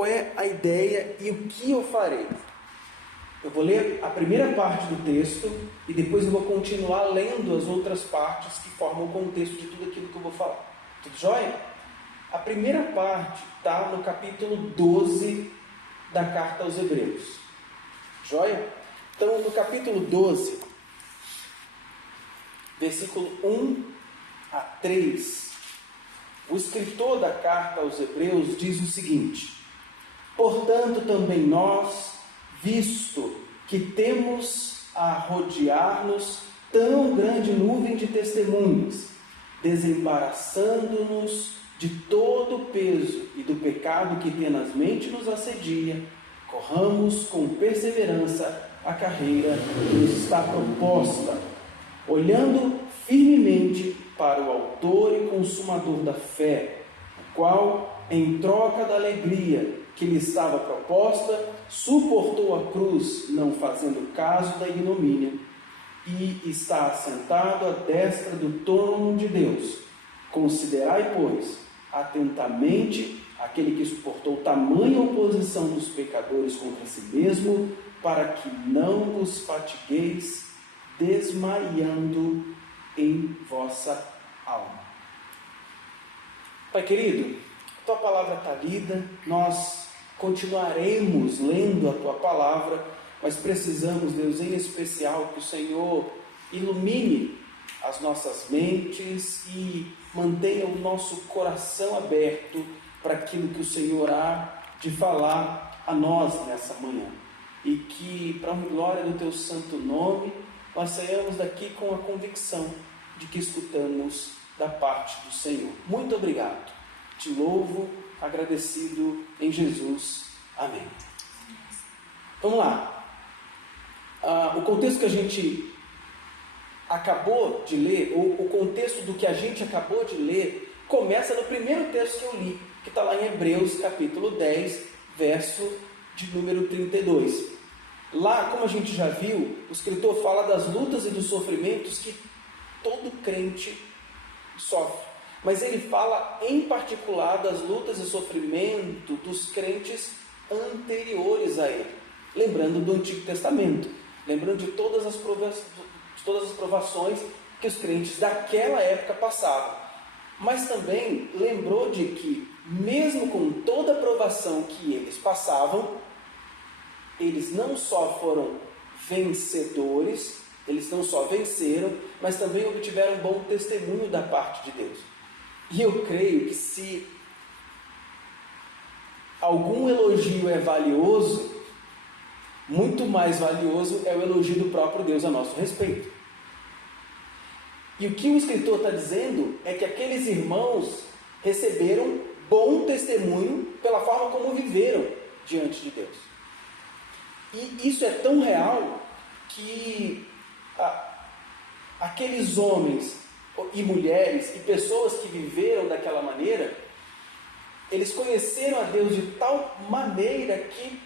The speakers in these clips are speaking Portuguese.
qual é a ideia e o que eu farei. Eu vou ler a primeira parte do texto e depois eu vou continuar lendo as outras partes que formam o contexto de tudo aquilo que eu vou falar. Tudo jóia? A primeira parte está no capítulo 12 da carta aos Hebreus. Jóia? Então, no capítulo 12, versículo 1 a 3, o escritor da carta aos Hebreus diz o seguinte: portanto, também nós, visto que temos a rodear-nos tão grande nuvem de testemunhas, desembaraçando-nos de todo o peso e do pecado que tenazmente nos assedia, corramos com perseverança a carreira que nos está proposta, olhando firmemente para o autor e consumador da fé, o qual, em troca da alegria que lhe estava proposta, suportou a cruz, não fazendo caso da ignomínia, e está assentado à destra do trono de Deus. Considerai, pois, atentamente aquele que suportou tamanha oposição dos pecadores contra si mesmo, para que não vos fatigueis, desmaiando em vossa alma. Pai querido, a tua palavra está lida, nós continuaremos lendo a tua palavra, mas precisamos, Deus, em especial, que o Senhor ilumine as nossas mentes e mantenha o nosso coração aberto para aquilo que o Senhor há de falar a nós nessa manhã. E que, para a glória do teu santo nome, nós saiamos daqui com a convicção de que escutamos da parte do Senhor. Muito obrigado. Te louvo, agradecido em Jesus. Amém. Vamos lá. O contexto que a gente acabou de ler, ou o contexto do que a gente acabou de ler, começa no primeiro texto que eu li, que está lá em Hebreus, capítulo 10, verso de número 32. Lá, como a gente já viu, o escritor fala das lutas e dos sofrimentos que todo crente sofre. Mas ele fala em particular das lutas e sofrimento dos crentes anteriores a ele. Lembrando do Antigo Testamento. Lembrando de todas as provações que os crentes daquela época passavam. Mas também lembrou de que, mesmo com toda a provação que eles passavam, eles não só foram vencedores, eles não só venceram, mas também obtiveram um bom testemunho da parte de Deus. E eu creio que se algum elogio é valioso, muito mais valioso é o elogio do próprio Deus a nosso respeito. E o que o escritor está dizendo é que aqueles irmãos receberam bom testemunho pela forma como viveram diante de Deus. E isso é tão real que aqueles homens e mulheres e pessoas que viveram daquela maneira, eles conheceram a Deus de tal maneira que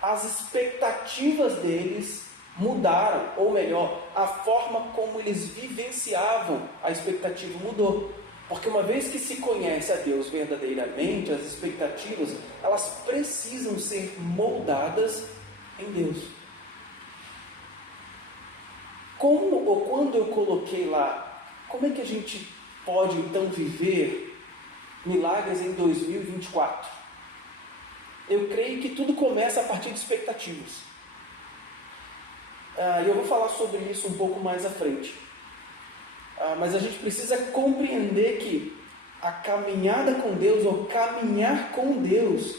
as expectativas deles mudaram, ou melhor, a forma como eles vivenciavam a expectativa mudou. Porque uma vez que se conhece a Deus verdadeiramente, as expectativas, elas precisam ser moldadas em Deus. Como ou quando eu coloquei lá, como é que a gente pode então viver milagres em 2024? Eu creio que tudo começa a partir de expectativas. Eu vou falar sobre isso um pouco mais à frente. Mas a gente precisa compreender que a caminhada com Deus, ou caminhar com Deus,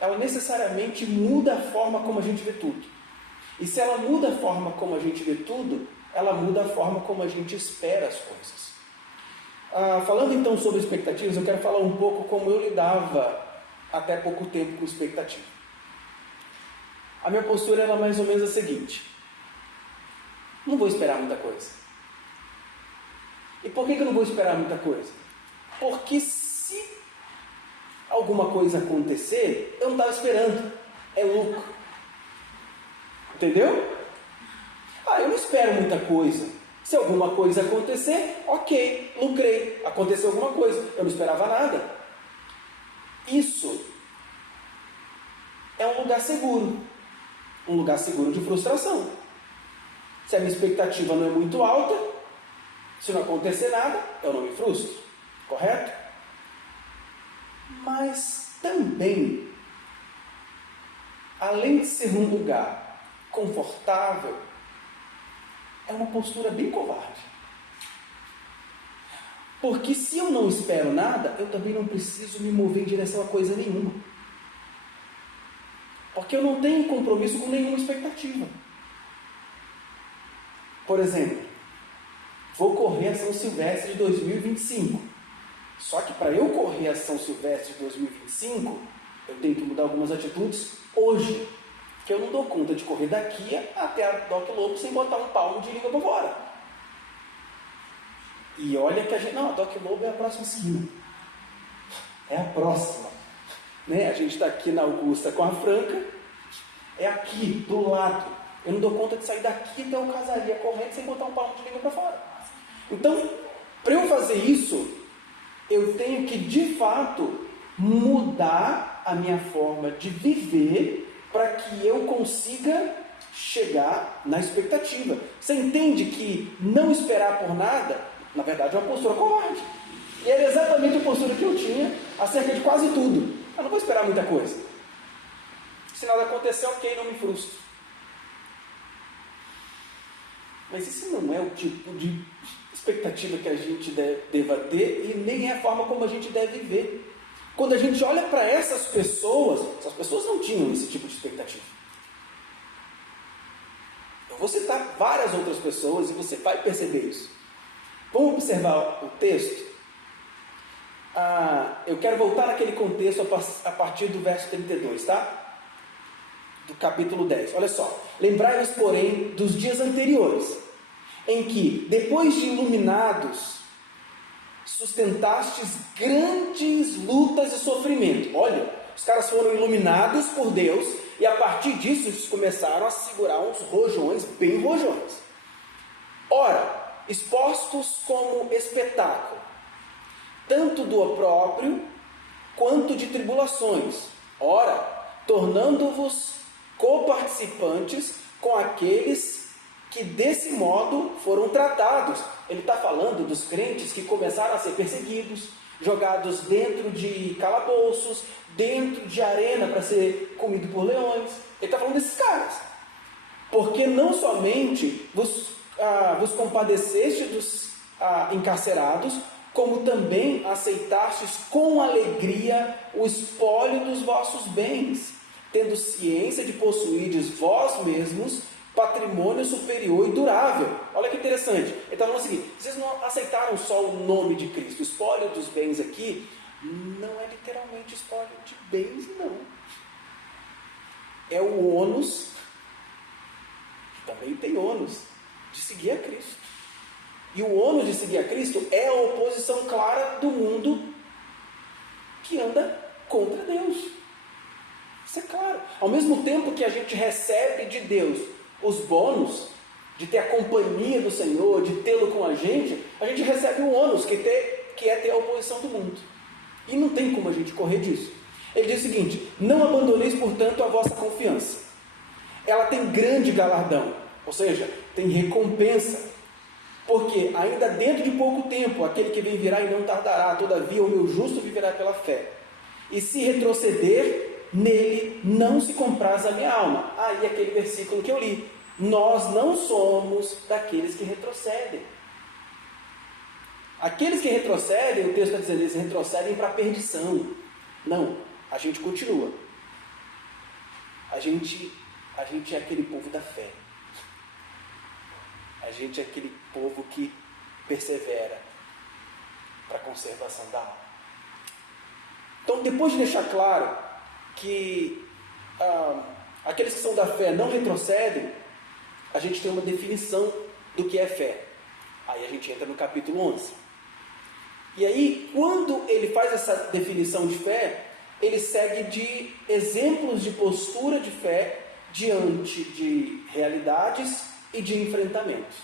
ela necessariamente muda a forma como a gente vê tudo. E se ela muda a forma como a gente vê tudo, ela muda a forma como a gente espera as coisas. Falando então sobre expectativas, eu quero falar um pouco como eu lidava até pouco tempo com expectativa. A minha postura era mais ou menos a seguinte: não vou esperar muita coisa. E por que eu não vou esperar muita coisa? Porque se alguma coisa acontecer, eu não estava esperando. É lucro. Entendeu? Eu não espero muita coisa. Se alguma coisa acontecer, ok, lucrei. Aconteceu alguma coisa. Eu não esperava nada. Isso é um lugar seguro de frustração. Se a minha expectativa não é muito alta, se não acontecer nada, eu não me frustro, correto? Mas também, além de ser um lugar confortável, é uma postura bem covarde. Porque se eu não espero nada, eu também não preciso me mover em direção a coisa nenhuma. Porque eu não tenho compromisso com nenhuma expectativa. Por exemplo, vou correr a São Silvestre de 2025. Só que para eu correr a São Silvestre de 2025, eu tenho que mudar algumas atitudes hoje. Que eu não dou conta de correr daqui até a Doc Lobo sem botar um palmo de língua para fora. E olha que a gente... Não, a Doc Lobo é a próxima esquina. É a próxima. Né? A gente está aqui na Augusta com a Franca. É aqui, do lado. Eu não dou conta de sair daqui até o Casaria correndo sem botar um palmo de língua para fora. Então, para eu fazer isso, eu tenho que, de fato, mudar a minha forma de viver para que eu consiga chegar na expectativa. Você entende que não esperar por nada, na verdade, é uma postura covarde. E era exatamente a postura que eu tinha acerca de quase tudo. Eu não vou esperar muita coisa. Se nada acontecer, ok, não me frustro. Mas isso não é o tipo de expectativa que a gente deva ter e nem é a forma como a gente deve viver. Quando a gente olha para essas pessoas não tinham esse tipo de expectativa. Eu vou citar várias outras pessoas e você vai perceber isso. Vamos observar o texto? Eu quero voltar naquele contexto a partir do verso 32, tá? Do capítulo 10. Olha só. Lembrai-vos, porém, dos dias anteriores, em que, depois de iluminados, sustentastes grandes lutas e sofrimento. Olha, os caras foram iluminados por Deus e a partir disso eles começaram a segurar uns rojões, bem rojões. Ora, expostos como espetáculo, tanto do opróbrio quanto de tribulações. Ora, tornando-vos coparticipantes com aqueles que desse modo foram tratados. Ele está falando dos crentes que começaram a ser perseguidos, jogados dentro de calabouços, dentro de arena para ser comido por leões. Ele está falando desses caras. Porque não somente vos compadeceste dos encarcerados, como também aceitastes com alegria o espólio dos vossos bens, tendo ciência de possuirdes vós mesmos patrimônio superior e durável. Olha que interessante. Ele está falando o seguinte: vocês não aceitaram só o nome de Cristo. O espólio dos bens aqui não é literalmente espólio de bens, não. É o ônus, que também tem ônus, de seguir a Cristo. E o ônus de seguir a Cristo é a oposição clara do mundo que anda contra Deus. Isso é claro. Ao mesmo tempo que a gente recebe de Deus os bônus de ter a companhia do Senhor, de tê-lo com a gente recebe o ônus que é ter a oposição do mundo. E não tem como a gente correr disso. Ele diz o seguinte: não abandoneis, portanto, a vossa confiança. Ela tem grande galardão, ou seja, tem recompensa. Porque ainda dentro de pouco tempo, aquele que vem virá e não tardará, todavia o meu justo viverá pela fé. E se retroceder, nele não se compraz a minha alma. Aí aquele versículo que eu li: nós não somos daqueles que retrocedem. Aqueles que retrocedem, o texto está dizendo, eles retrocedem para a perdição. Não, a gente continua. A gente é aquele povo da fé. A gente é aquele povo que persevera para a conservação da alma. Então, depois de deixar claro que aqueles que são da fé não retrocedem, a gente tem uma definição do que é fé. Aí a gente entra no capítulo 11. E aí, quando ele faz essa definição de fé, ele segue de exemplos de postura de fé diante de realidades e de enfrentamentos.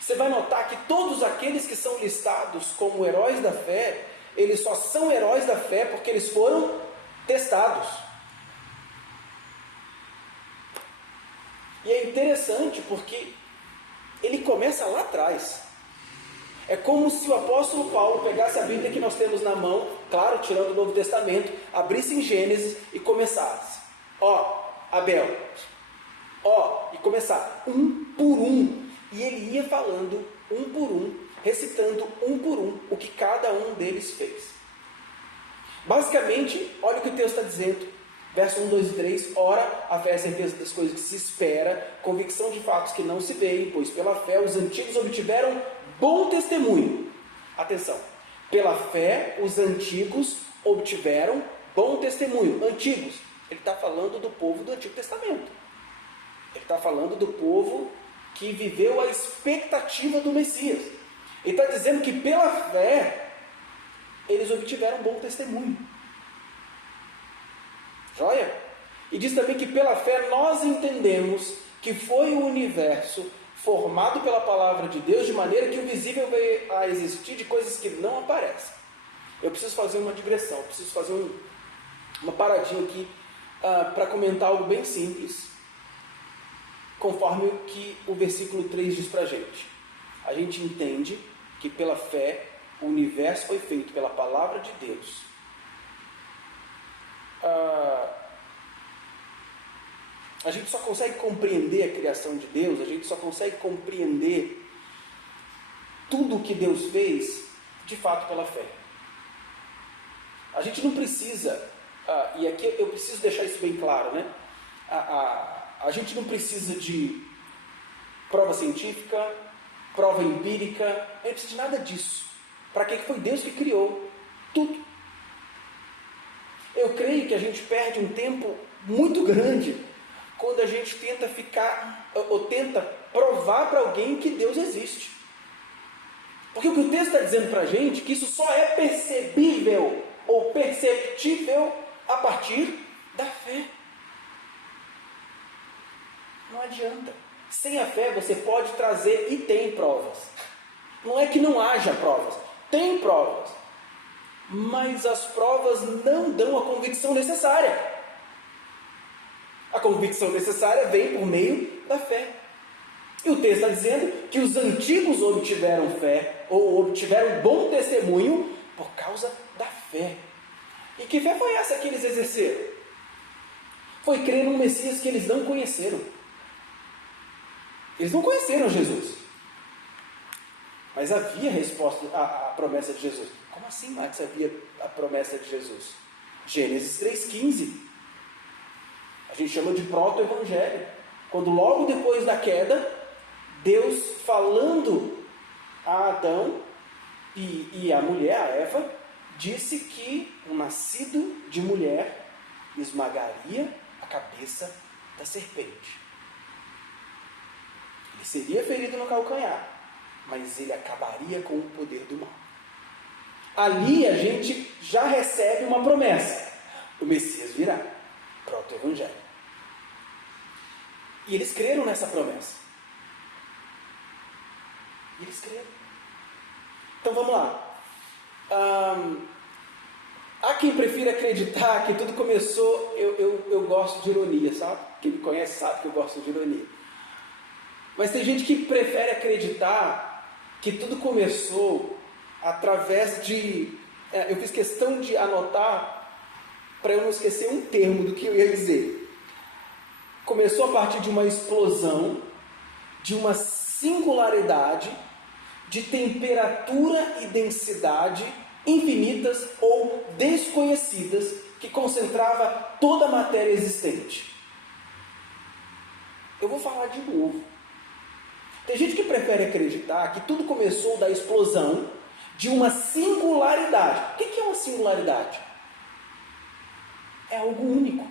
Você vai notar que todos aqueles que são listados como heróis da fé, eles só são heróis da fé porque eles foram testados. E é interessante porque ele começa lá atrás. É como se o apóstolo Paulo pegasse a Bíblia que nós temos na mão, claro, tirando o Novo Testamento, abrisse em Gênesis e começasse. Ó, Abel. Ó, e começar um por um. E ele ia falando um por um, recitando um por um o que cada um deles fez. Basicamente, olha o que o texto está dizendo. Verso 1, 2 e 3. Ora, a fé é a certeza das coisas que se espera, convicção de fatos que não se veem, pois pela fé os antigos obtiveram bom testemunho. Atenção. Pela fé os antigos obtiveram bom testemunho. Antigos. Ele está falando do povo do Antigo Testamento. Ele está falando do povo que viveu a expectativa do Messias. Ele está dizendo que pela fé eles obtiveram bom testemunho. Joia? E diz também que pela fé nós entendemos que foi o universo formado pela palavra de Deus de maneira que o visível veio a existir de coisas que não aparecem. Eu preciso fazer uma digressão, preciso fazer uma paradinha aqui para comentar algo bem simples, conforme o que o versículo 3 diz para a gente. A gente entende que pela fé o universo foi feito pela palavra de Deus. A gente só consegue compreender a criação de Deus, a gente só consegue compreender tudo o que Deus fez, de fato, pela fé. A gente não precisa, e aqui eu preciso deixar isso bem claro, né? A gente não precisa de prova científica, prova empírica, não precisa de nada disso. Para que foi Deus que criou tudo? Eu creio que a gente perde um tempo muito grande quando a gente tenta tenta provar para alguém que Deus existe. Porque o que o texto está dizendo para a gente é que isso só é percebível ou perceptível a partir da fé. Não adianta. Sem a fé você pode trazer e tem provas. Não é que não haja provas. Tem provas. Mas as provas não dão a convicção necessária. A convicção necessária vem por meio da fé. E o texto está dizendo que os antigos obtiveram fé, ou obtiveram bom testemunho, por causa da fé. E que fé foi essa que eles exerceram? Foi crer num Messias que eles não conheceram. Eles não conheceram Jesus. Mas havia resposta à promessa de Jesus. Como assim, Max, havia a promessa de Jesus? Gênesis 3,15. A gente chama de proto-evangelho. Quando logo depois da queda, Deus falando a Adão e a mulher, a Eva, disse que um nascido de mulher esmagaria a cabeça da serpente. Ele seria ferido no calcanhar, mas ele acabaria com o poder do mal. Ali a gente já recebe uma promessa. O Messias virá. Proto-evangelho. E eles creram nessa promessa. E eles creram. Então vamos lá. Há quem prefira acreditar que tudo começou... Eu gosto de ironia, sabe? Quem me conhece sabe que eu gosto de ironia. Mas tem gente que prefere acreditar que tudo começou através de... eu fiz questão de anotar para eu não esquecer um termo do que eu ia dizer. Começou a partir de uma explosão, de uma singularidade, de temperatura e densidade infinitas ou desconhecidas que concentrava toda a matéria existente. Eu vou falar de novo. Tem gente que prefere acreditar que tudo começou da explosão de uma singularidade. O que é uma singularidade? É algo único.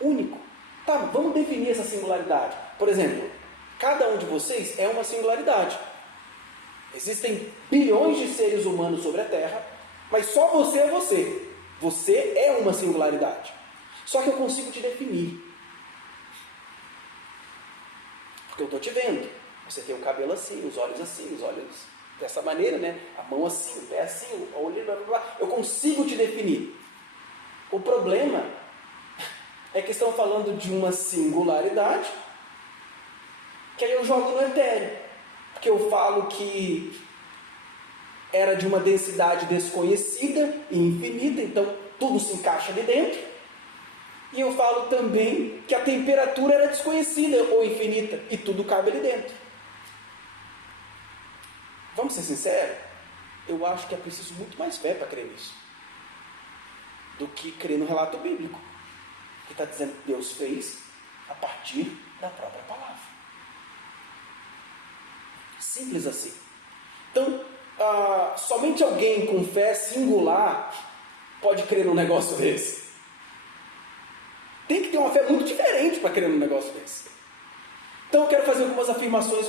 Único. Tá, vamos definir essa singularidade. Por exemplo, cada um de vocês é uma singularidade. Existem bilhões de seres humanos sobre a Terra, mas só você é você. Você é uma singularidade. Só que eu consigo te definir. Porque eu estou te vendo. Você tem o cabelo assim, os olhos dessa maneira, né? A mão assim, o pé assim, o olho... Blá, blá, blá. Eu consigo te definir. O problema é que estão falando de uma singularidade, que aí eu jogo no etéreo, porque eu falo que era de uma densidade desconhecida e infinita, então tudo se encaixa ali dentro. E eu falo também que a temperatura era desconhecida ou infinita, e tudo cabe ali dentro. Vamos ser sinceros? Eu acho que é preciso muito mais fé para crer nisso, do que crer no relato bíblico, que está dizendo que Deus fez a partir da própria palavra. Simples assim. Então, somente alguém com fé singular pode crer num negócio desse. Tem que ter uma fé muito diferente para crer num negócio desse. Então eu quero fazer algumas afirmações,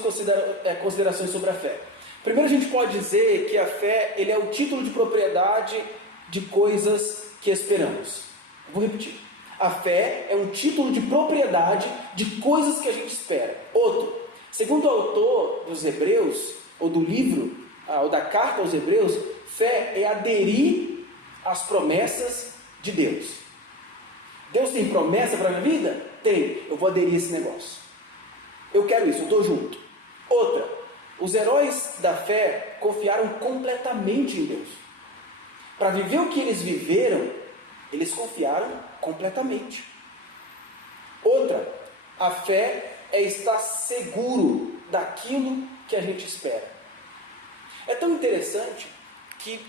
considerações sobre a fé. Primeiro, a gente pode dizer que a fé ele é o título de propriedade de coisas que esperamos. Eu vou repetir. A fé é um título de propriedade de coisas que a gente espera. Outro, segundo o autor dos Hebreus, ou do livro, ou da carta aos Hebreus, fé é aderir às promessas de Deus. Deus tem promessa para a minha vida? Tem. Eu vou aderir a esse negócio. Eu quero isso, eu estou junto. Outra, os heróis da fé confiaram completamente em Deus. Para viver o que eles viveram, eles confiaram completamente. Outra, a fé é estar seguro daquilo que a gente espera. É tão interessante que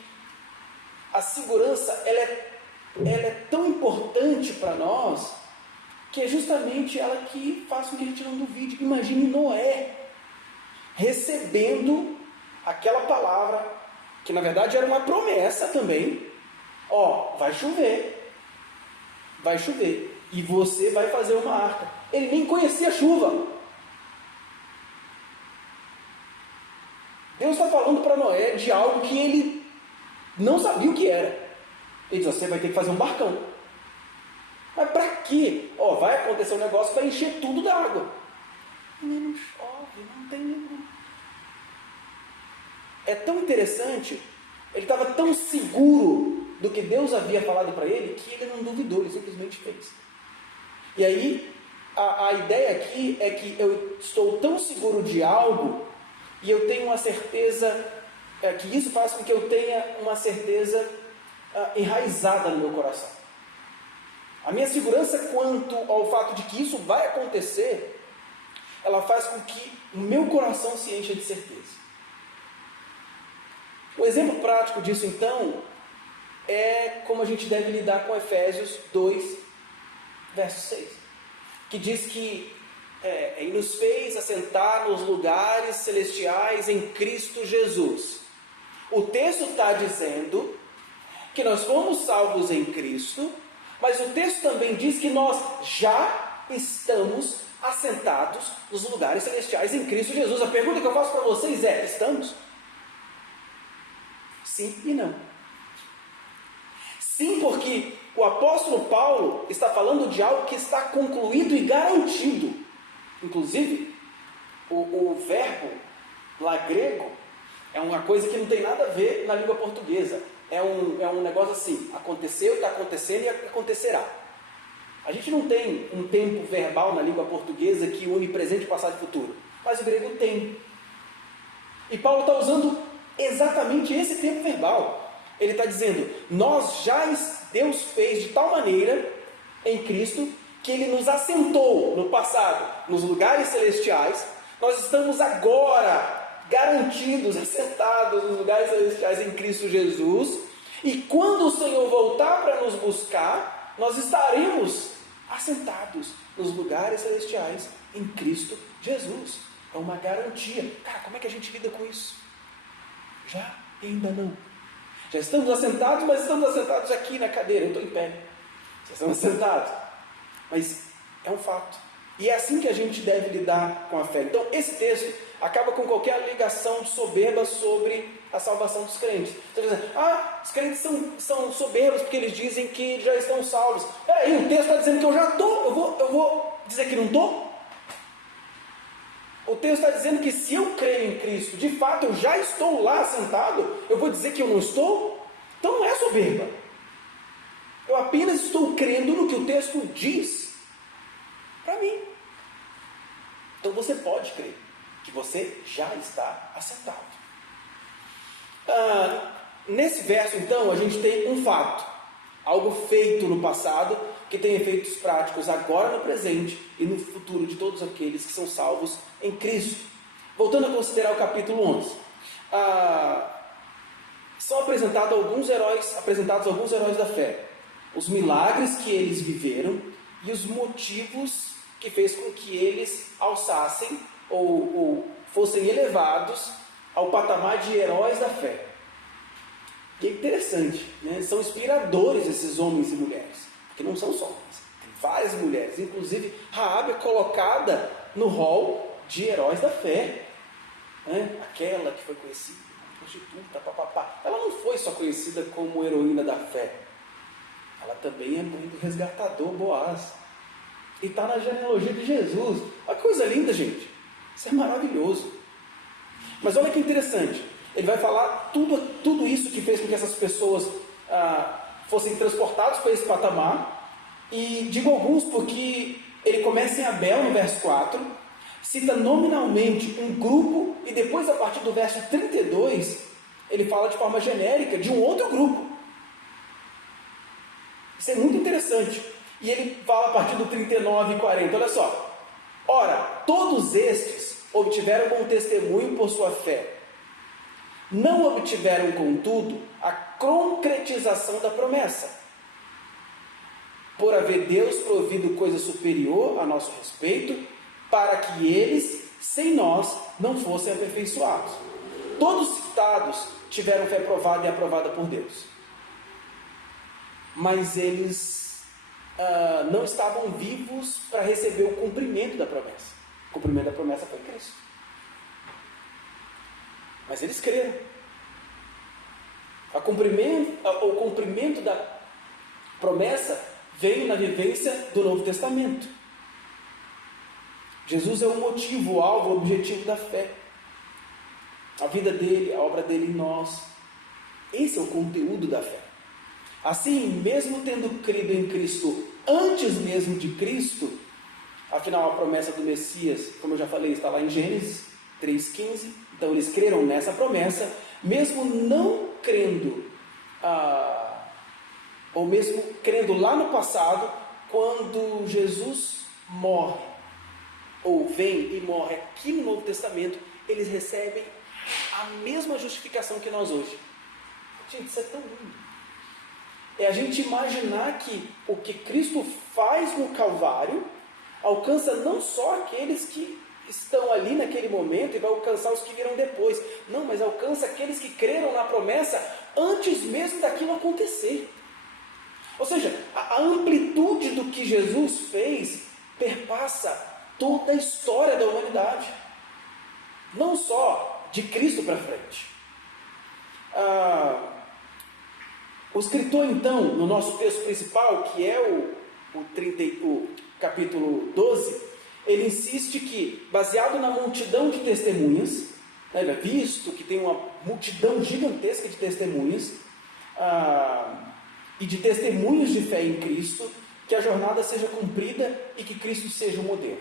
a segurança ela é tão importante para nós, que é justamente ela que faz com que a gente não duvide. Imagine Noé recebendo aquela palavra, que na verdade era uma promessa também. Vai chover, e você vai fazer uma arca. Ele nem conhecia a chuva. Deus está falando para Noé de algo que ele não sabia o que era. Ele diz, você vai ter que fazer um barcão. Mas para quê? Vai acontecer um negócio para encher tudo d'água. Não chove, não tem nenhum. É tão interessante, ele estava tão seguro do que Deus havia falado para ele, que ele não duvidou, ele simplesmente fez. E aí, a ideia aqui é que eu estou tão seguro de algo, e eu tenho uma certeza, que isso faz com que eu tenha uma certeza enraizada no meu coração. A minha segurança quanto ao fato de que isso vai acontecer, ela faz com que o meu coração se encha de certeza. O exemplo prático disso, então, é como a gente deve lidar com Efésios 2, verso 6, que diz que Ele nos fez assentar nos lugares celestiais em Cristo Jesus. O texto está dizendo que nós fomos salvos em Cristo, mas o texto também diz que nós já estamos assentados nos lugares celestiais em Cristo Jesus. A pergunta que eu faço para vocês é: estamos? Sim e não. Sim, porque o apóstolo Paulo está falando de algo que está concluído e garantido. Inclusive, o verbo lá grego é uma coisa que não tem nada a ver na língua portuguesa. É um negócio assim: aconteceu, está acontecendo e acontecerá. A gente não tem um tempo verbal na língua portuguesa que une presente, passado e futuro, mas o grego tem. E Paulo está usando exatamente esse tempo verbal. Ele está dizendo: Deus fez de tal maneira em Cristo que Ele nos assentou no passado nos lugares celestiais. Nós estamos agora garantidos, assentados nos lugares celestiais em Cristo Jesus, e quando o Senhor voltar para nos buscar, nós estaremos assentados nos lugares celestiais em Cristo Jesus. É uma garantia. Cara, como é que a gente lida com isso? Já e ainda não. Já estamos assentados, mas estamos assentados aqui na cadeira. Eu estou em pé. Já estamos assentados. Mas é um fato. E é assim que a gente deve lidar com a fé. Então, esse texto acaba com qualquer ligação soberba sobre a salvação dos crentes. Você está dizendo, os crentes são soberbos porque eles dizem que já estão salvos. E o texto está dizendo que eu já estou. Eu vou dizer que não estou? O texto está dizendo que se eu creio em Cristo, de fato eu já estou lá sentado, eu vou dizer que eu não estou? Então não é soberba. Eu apenas estou crendo no que o texto diz. para mim. Então você pode crer que você já está assentado. Nesse verso, então, a gente tem um fato, algo feito no passado, que tem efeitos práticos agora no presente e no futuro de todos aqueles que são salvos em Cristo. Voltando a considerar o capítulo 11. São apresentados alguns heróis da fé, os milagres que eles viveram e os motivos que fez com que eles alçassem ou fossem elevados ao patamar de heróis da fé. E é interessante, né? São inspiradores esses homens e mulheres, porque não são só homens, tem várias mulheres, inclusive Raabe é colocada no rol de heróis da fé, né? Aquela que foi conhecida, prostituta, papapá. Ela não foi só conhecida como heroína da fé, ela também é mãe do resgatador Boaz, e está na genealogia de Jesus. Olha que coisa linda, gente, isso é maravilhoso. Mas olha que interessante, ele vai falar tudo isso que fez com que essas pessoas fossem transportadas para esse patamar. E digo alguns porque ele começa em Abel, no verso 4, cita nominalmente um grupo, e depois, a partir do verso 32, ele fala de forma genérica de um outro grupo. Isso é muito interessante. E ele fala a partir do 39 e 40, olha só. Ora, todos estes obtiveram bom testemunho por sua fé. Não obtiveram, contudo, a concretização da promessa, por haver Deus provido coisa superior a nosso respeito, para que eles, sem nós, não fossem aperfeiçoados. Todos citados tiveram fé provada e aprovada por Deus, mas eles não estavam vivos para receber o cumprimento da promessa. O cumprimento da promessa foi Cristo. Mas eles creram. O cumprimento da promessa veio na vivência do Novo Testamento. Jesus é o motivo, o alvo, o objetivo da fé. A vida dele, a obra dele em nós. Esse é o conteúdo da fé. Assim, mesmo tendo crido em Cristo antes mesmo de Cristo, afinal a promessa do Messias, como eu já falei, está lá em Gênesis 3,15, então eles creram nessa promessa, mesmo não crendo, ou mesmo crendo lá no passado, quando Jesus morre, ou vem e morre aqui no Novo Testamento, eles recebem a mesma justificação que nós hoje. Gente, isso é tão lindo. É a gente imaginar que o que Cristo faz no Calvário alcança não só aqueles que estão ali naquele momento e vai alcançar os que virão depois. Não, mas alcança aqueles que creram na promessa antes mesmo daquilo acontecer. Ou seja, a amplitude do que Jesus fez perpassa toda a história da humanidade. Não só de Cristo para frente. O escritor, então, no nosso texto principal, que é o capítulo 12, ele insiste que, baseado na multidão de testemunhas, né, visto que tem uma multidão gigantesca de testemunhas, e de testemunhos de fé em Cristo, que a jornada seja cumprida e que Cristo seja o modelo.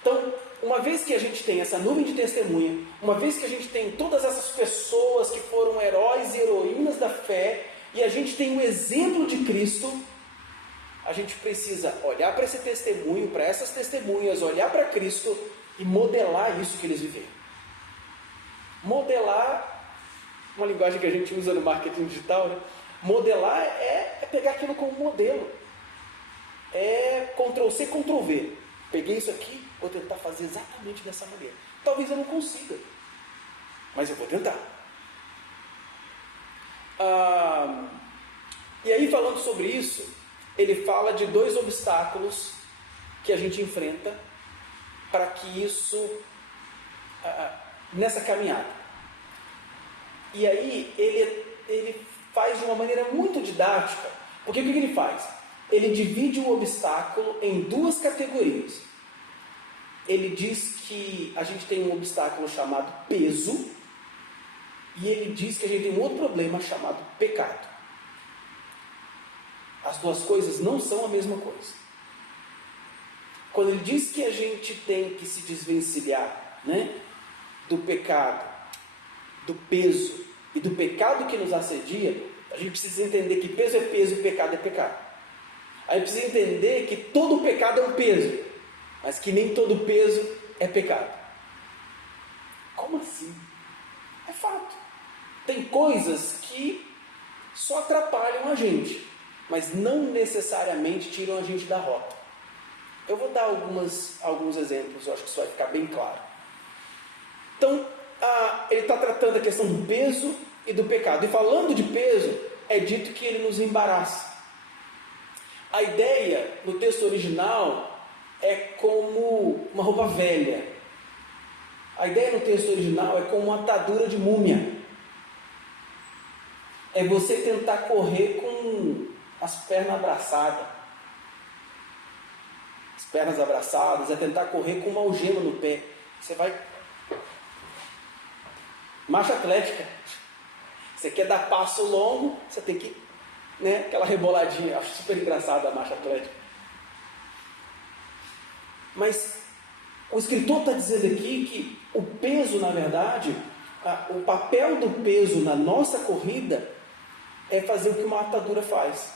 Então, uma vez que a gente tem essa nuvem de testemunha, uma vez que a gente tem todas essas pessoas que foram heróis e heroínas da fé, e a gente tem o exemplo de Cristo, a gente precisa olhar para esse testemunho, para essas testemunhas, olhar para Cristo e modelar isso que eles viveram. Modelar, uma linguagem que a gente usa no marketing digital, né? Modelar é pegar aquilo como modelo. É Ctrl+C, Ctrl+V. Peguei isso aqui, vou tentar fazer exatamente dessa maneira. Talvez eu não consiga, mas eu vou tentar. E aí, falando sobre isso, ele fala de 2 obstáculos que a gente enfrenta para que isso, nessa caminhada. E aí, ele faz de uma maneira muito didática, porque o que ele faz? Ele divide o obstáculo em 2 categorias. Ele diz que a gente tem um obstáculo chamado peso, e ele diz que a gente tem um outro problema chamado pecado. As 2 coisas não são a mesma coisa. quando ele diz que a gente tem que se desvencilhar, né, do pecado, do peso e do pecado que nos assedia, a gente precisa entender que peso é peso e pecado é pecado. A gente precisa entender que todo pecado é um peso, mas que nem todo peso é pecado. Como assim? É fato. Tem coisas que só atrapalham a gente, mas não necessariamente tiram a gente da rota. Eu vou dar alguns exemplos, eu acho que isso vai ficar bem claro. Então, ele está tratando a questão do peso e do pecado. E falando de peso, é dito que ele nos embaraça. A ideia no texto original é como uma roupa velha. A ideia no texto original é como uma atadura de múmia. É você tentar correr com as pernas abraçadas. As pernas abraçadas é tentar correr com uma algema no pé. Você vai... Marcha atlética. Você quer dar passo longo, você tem que... né, aquela reboladinha. Acho super engraçada a marcha atlética. Mas o escritor está dizendo aqui que o peso, na verdade, o papel do peso na nossa corrida é fazer o que uma atadura faz.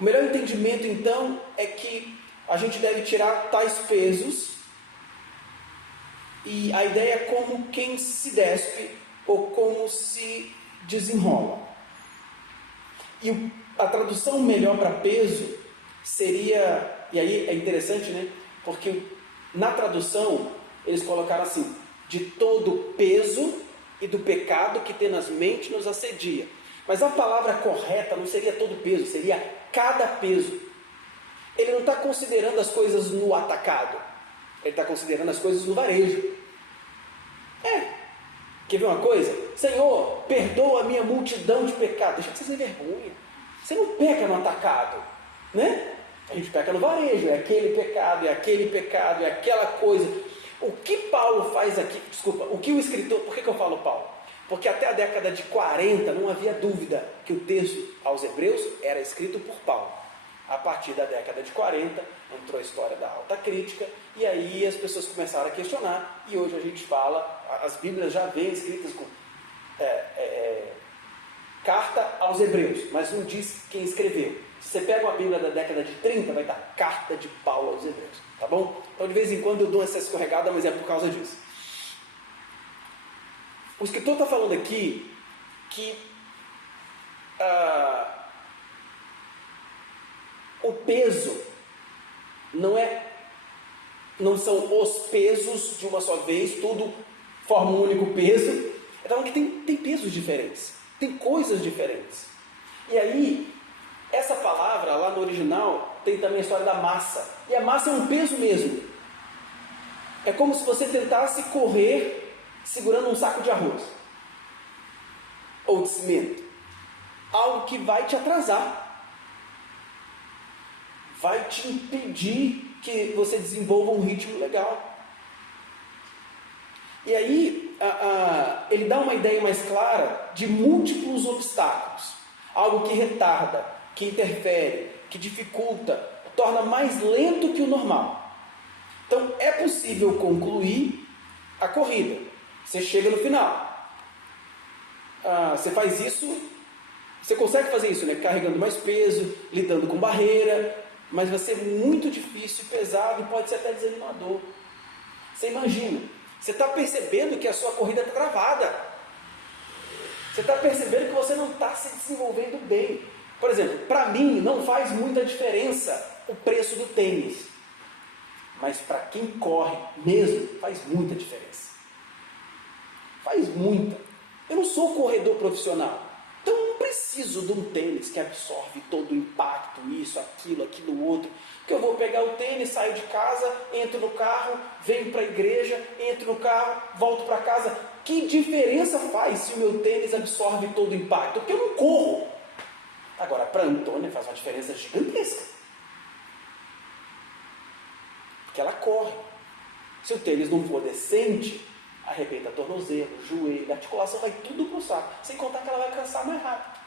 O melhor entendimento, então, é que a gente deve tirar tais pesos, e a ideia é como quem se despe ou como se desenrola. E a tradução melhor para peso seria, e aí é interessante, né? Porque na tradução eles colocaram assim: de todo peso e do pecado que tenazmente nos assedia. Mas a palavra correta não seria todo peso, seria cada peso. Ele não está considerando as coisas no atacado, ele está considerando as coisas no varejo. Quer ver uma coisa? Senhor, perdoa a minha multidão de pecados. Deixa de ser sem vergonha. Você não peca no atacado, né? A gente peca no varejo, é aquele pecado, é aquele pecado, é aquela coisa. O que Paulo faz aqui, desculpa, o que o escritor, por que eu falo Paulo? Porque até a década de 40 não havia dúvida que o texto aos Hebreus era escrito por Paulo. A partir da década de 40 entrou a história da alta crítica, e aí as pessoas começaram a questionar, e hoje a gente fala, as Bíblias já vêm escritas com carta aos Hebreus, mas não diz quem escreveu. Se você pega uma Bíblia da década de 30, vai dar carta de Paulo aos Hebreus, tá bom? Então de vez em quando eu dou essa escorregada, mas é por causa disso. O escritor está falando aqui que o peso não são os pesos de uma só vez, tudo forma um único peso. Então que tem pesos diferentes, tem coisas diferentes. E aí, essa palavra lá no original tem também a história da massa. E a massa é um peso mesmo. É como se você tentasse correr segurando um saco de arroz ou de cimento. Algo que vai te atrasar, vai te impedir que você desenvolva um ritmo legal. E aí ele dá uma ideia mais clara de múltiplos obstáculos, algo que retarda, que interfere, que dificulta, torna mais lento que o normal. Então é possível concluir a corrida, você chega no final, você faz isso, você consegue fazer isso, né? Carregando mais peso, lidando com barreira, mas vai ser muito difícil, pesado e pode ser até desanimador. Você imagina, você está percebendo que a sua corrida está travada, você está percebendo que você não está se desenvolvendo bem. Por exemplo, para mim não faz muita diferença o preço do tênis, mas para quem corre mesmo faz muita diferença. Faz muita. Eu não sou corredor profissional, então eu não preciso de um tênis que absorve todo o impacto, isso, aquilo, outro. Porque eu vou pegar o tênis, saio de casa, entro no carro, venho para a igreja, entro no carro, volto para casa. Que diferença faz se o meu tênis absorve todo o impacto? Porque eu não corro. Agora, para a Antônia faz uma diferença gigantesca. Porque ela corre. Se o tênis não for decente, arrebenta tornozelo, joelho, a articulação vai tudo pro saco. Sem contar que ela vai cansar mais rápido.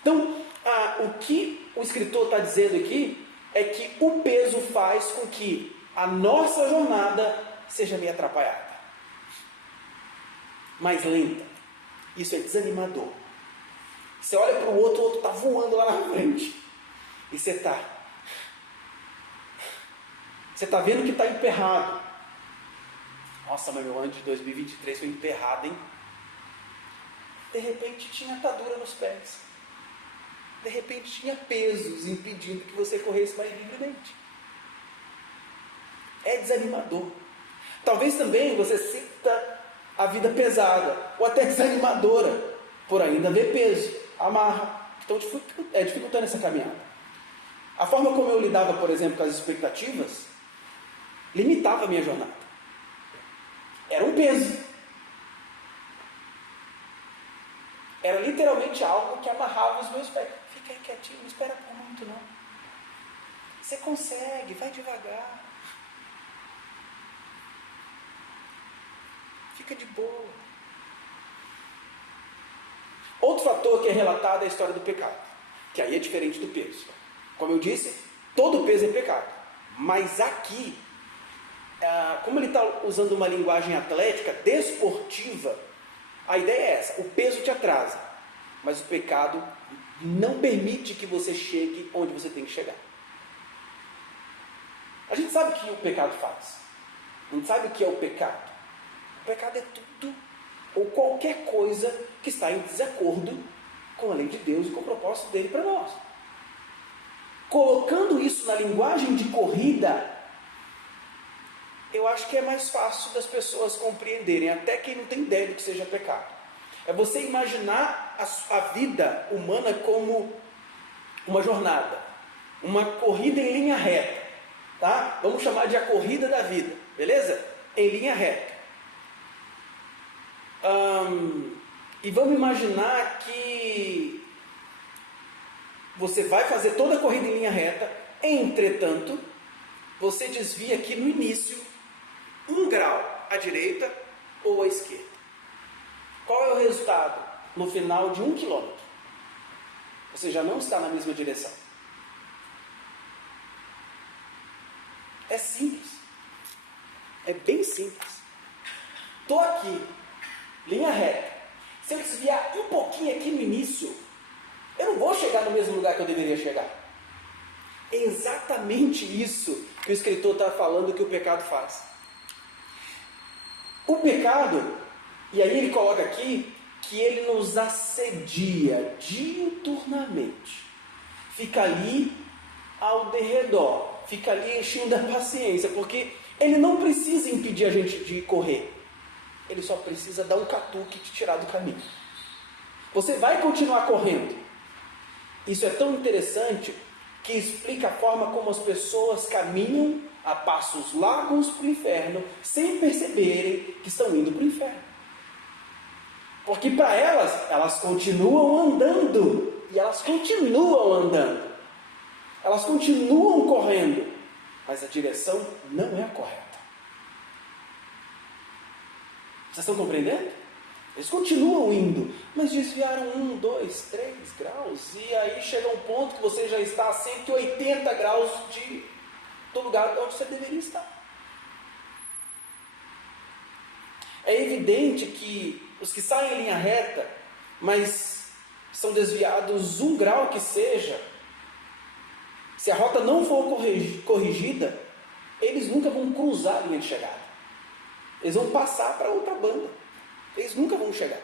Então, o que o escritor está dizendo aqui é que o peso faz com que a nossa jornada seja meio atrapalhada, mais lenta. Isso é desanimador. Você olha para o outro está voando lá na frente. E você está vendo que está emperrado. Nossa, mas meu ano de 2023 foi emperrado, hein? De repente tinha atadura nos pés. De repente tinha pesos impedindo que você corresse mais livremente. É desanimador. Talvez também você sinta a vida pesada, ou até desanimadora, por ainda ver peso, amarra. Então dificultando essa caminhada. A forma como eu lidava, por exemplo, com as expectativas, limitava a minha jornada. Era um peso. Era literalmente algo que amarrava os meus pés. Fica aí quietinho, não espera por muito não. Você consegue, vai devagar. Fica de boa. Outro fator que é relatado é a história do pecado, que aí é diferente do peso. Como eu disse, todo peso é pecado. Mas aqui, como ele está usando uma linguagem atlética, desportiva, a ideia é essa: o peso te atrasa, mas o pecado não permite que você chegue onde você tem que chegar. A gente sabe o que o pecado faz. A gente sabe o que é o pecado. O pecado é tudo ou qualquer coisa que está em desacordo com a lei de Deus e com o propósito dele para nós. Colocando isso na linguagem de corrida, eu acho que é mais fácil das pessoas compreenderem, até quem não tem ideia do que seja pecado. É você imaginar a vida humana como uma jornada, uma corrida em linha reta, tá? Vamos chamar de a corrida da vida, beleza? Em linha reta. E vamos imaginar que você vai fazer toda a corrida em linha reta, entretanto, você desvia aqui no início 1 grau à direita ou à esquerda. Qual é o resultado? No final de 1 quilômetro, você já não está na mesma direção. É simples. É bem simples. Estou aqui, linha reta. Se eu desviar um pouquinho aqui no início, eu não vou chegar no mesmo lugar que eu deveria chegar. É exatamente isso que o escritor está falando que o pecado faz. O pecado, e aí ele coloca aqui, que ele nos assedia diuturnamente. Fica ali ao derredor, fica ali enchendo a paciência, porque ele não precisa impedir a gente de correr. Ele só precisa dar um catuque e te tirar do caminho. Você vai continuar correndo. Isso é tão interessante que explica a forma como as pessoas caminham a passos largos para o inferno, sem perceberem que estão indo para o inferno. Porque para elas continuam andando, e elas continuam andando, elas continuam correndo, mas a direção não é a correta. Vocês estão compreendendo? Eles continuam indo, mas desviaram 1, 2, 3 graus, e aí chega um ponto que você já está a 180 graus do lugar onde você deveria estar. É evidente que os que saem em linha reta, mas são desviados 1 grau que seja, se a rota não for corrigida, eles nunca vão cruzar a linha de chegada. Eles vão passar para outra banda. Eles nunca vão chegar.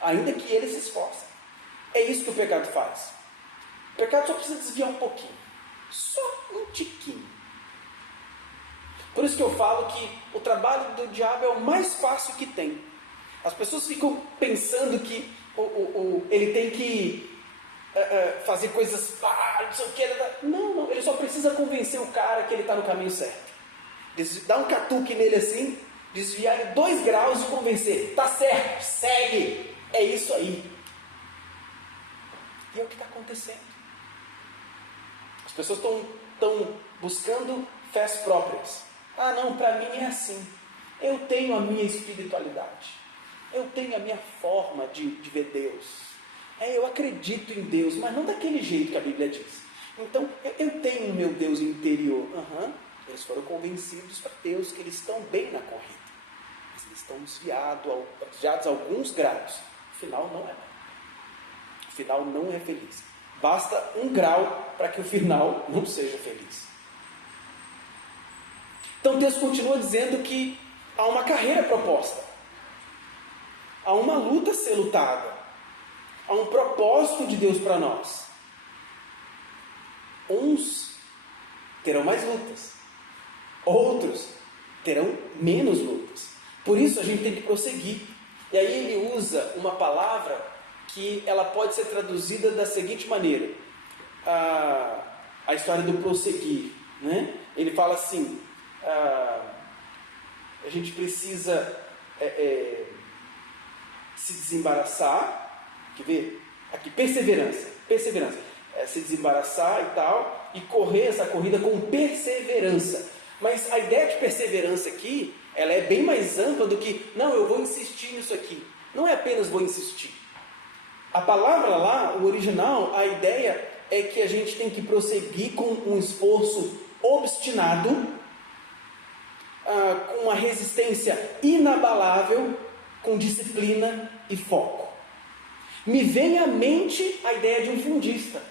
Ainda que eles se esforcem. É isso que o pecado faz. O pecado só precisa desviar um pouquinho. Só um tiquinho. Por isso que eu falo que o trabalho do diabo é o mais fácil que tem. As pessoas ficam pensando que ele tem que fazer coisas... não sei o que. Não, ele só precisa convencer o cara que ele está no caminho certo. Dar um catuque nele assim, desviar ele 2 graus e convencer. Tá certo, segue. É isso aí. E é o que está acontecendo. As pessoas estão buscando fés próprias. Ah não, para mim é assim. Eu tenho a minha espiritualidade. Eu tenho a minha forma de ver Deus. Eu acredito em Deus, mas não daquele jeito que a Bíblia diz. Então, eu tenho o meu Deus interior. Eles foram convencidos para Deus que eles estão bem na corrida. Mas eles estão desviados a alguns graus. O final não é. O final não é feliz. Basta um grau para que o final não seja feliz. Então o texto continua dizendo que há uma carreira proposta. Há uma luta a ser lutada. Há um propósito de Deus para nós. Uns terão mais lutas. Outros terão menos lutas. Por isso a gente tem que prosseguir. E aí ele usa uma palavra que ela pode ser traduzida da seguinte maneira. A história do prosseguir. Né? Ele fala assim, a gente precisa se desembaraçar. Quer ver? Aqui, perseverança. Se desembaraçar e tal, e correr essa corrida com perseverança. Mas a ideia de perseverança aqui, ela é bem mais ampla do que, não, eu vou insistir nisso aqui. Não é apenas vou insistir. A palavra lá, o original, a ideia é que a gente tem que prosseguir com um esforço obstinado, com uma resistência inabalável, com disciplina e foco. Me vem à mente a ideia de um fundista.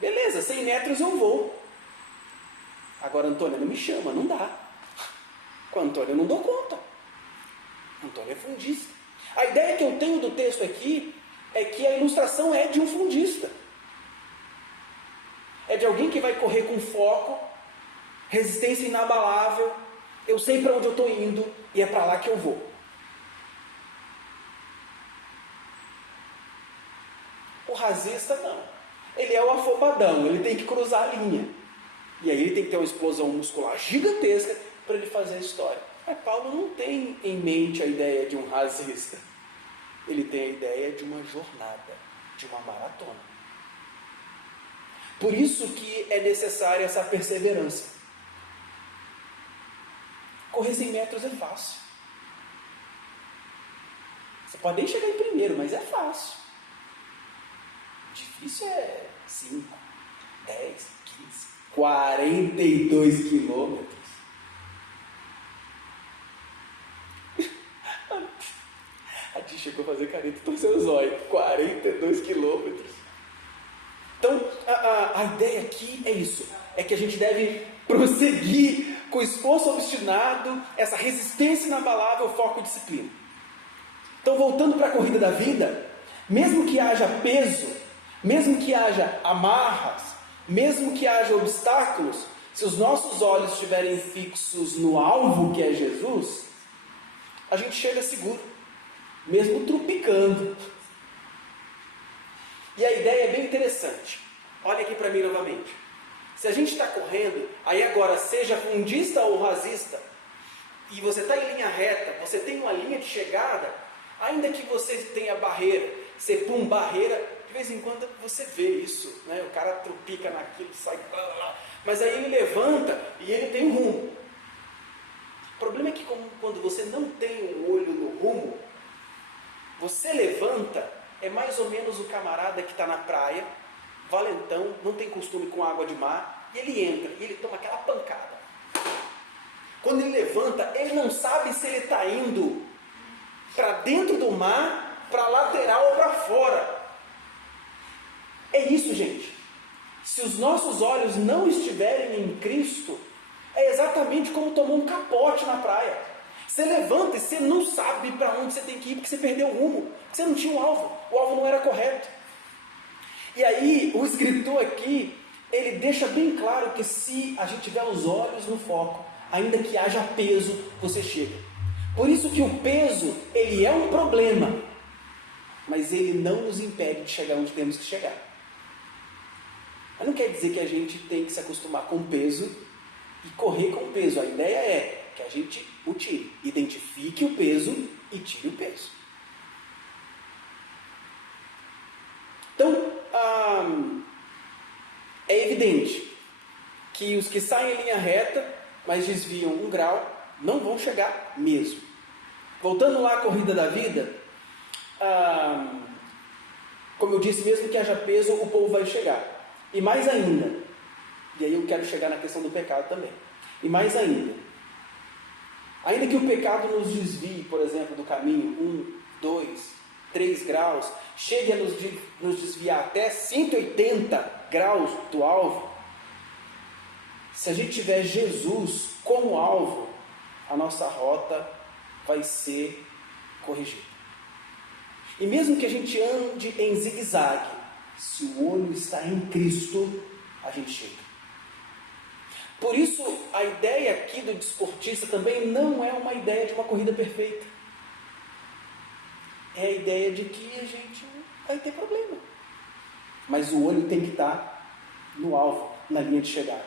Beleza, 100 metros eu vou. Agora, Antônio, não me chama, não dá. Com Antônio eu não dou conta. Antônio é fundista. A ideia que eu tenho do texto aqui é que a ilustração é de um fundista. É de alguém que vai correr com foco, resistência inabalável. Eu sei para onde eu estou indo e é para lá que eu vou. O rasista não. Ele é o afobadão, ele tem que cruzar a linha. E aí ele tem que ter uma explosão muscular gigantesca para ele fazer a história. Mas Paulo não tem em mente a ideia de um rasista. Ele tem a ideia de uma jornada, de uma maratona. Por isso que é necessária essa perseverança. Correr 100 metros é fácil. Você pode nem chegar em primeiro, mas é fácil. Difícil é 5, 10, 15, 42 quilômetros. A Di chegou a fazer careta e torceu os olhos. 42 quilômetros. Então, a ideia aqui é isso. É que a gente deve prosseguir com esforço obstinado, essa resistência inabalável, foco e disciplina. Então, voltando para a corrida da vida, mesmo que haja peso, mesmo que haja amarras, mesmo que haja obstáculos, se os nossos olhos estiverem fixos no alvo que é Jesus, a gente chega seguro, mesmo trupicando. E a ideia é bem interessante. Olha aqui para mim novamente. Se a gente está correndo, aí agora seja fundista ou rasista, e você está em linha reta, você tem uma linha de chegada, ainda que você tenha barreira, você pum, barreira, de vez em quando você vê isso, né? O cara trupica naquilo, sai, mas aí ele levanta e ele tem um rumo. O problema é que quando você não tem um olho no rumo, você levanta, é mais ou menos o camarada que está na praia, valentão, não tem costume com água de mar, e ele entra, e ele toma aquela pancada. Quando ele levanta, ele não sabe se ele está indo para dentro do mar, para lateral ou para fora. É isso, gente. Se os nossos olhos não estiverem em Cristo, é exatamente como tomar um capote na praia. Você levanta e você não sabe para onde você tem que ir, porque você perdeu o rumo, você não tinha um alvo, o alvo não era correto. E aí, o escritor aqui, ele deixa bem claro que se a gente tiver os olhos no foco, ainda que haja peso, você chega. Por isso que o peso, ele é um problema, mas ele não nos impede de chegar onde temos que chegar. Mas não quer dizer que a gente tem que se acostumar com o peso e correr com o peso. A ideia é que a gente o tire, identifique o peso e tire o peso. Então, é evidente que os que saem em linha reta, mas desviam um grau, não vão chegar mesmo. Voltando lá à corrida da vida, Como eu disse, mesmo que haja peso, o povo vai chegar. E mais ainda, e aí eu quero chegar na questão do pecado também. E mais ainda que o pecado nos desvie, por exemplo, do caminho 1, 2, 3 graus, chegue a nos desviar até 180 graus do alvo, se a gente tiver Jesus como alvo, a nossa rota vai ser corrigida. E mesmo que a gente ande em zigue-zague, se o olho está em Cristo, a gente chega. Por isso, a ideia aqui do desportista também não é uma ideia de uma corrida perfeita. É a ideia de que a gente vai ter problema. Mas o olho tem que estar no alvo, na linha de chegada.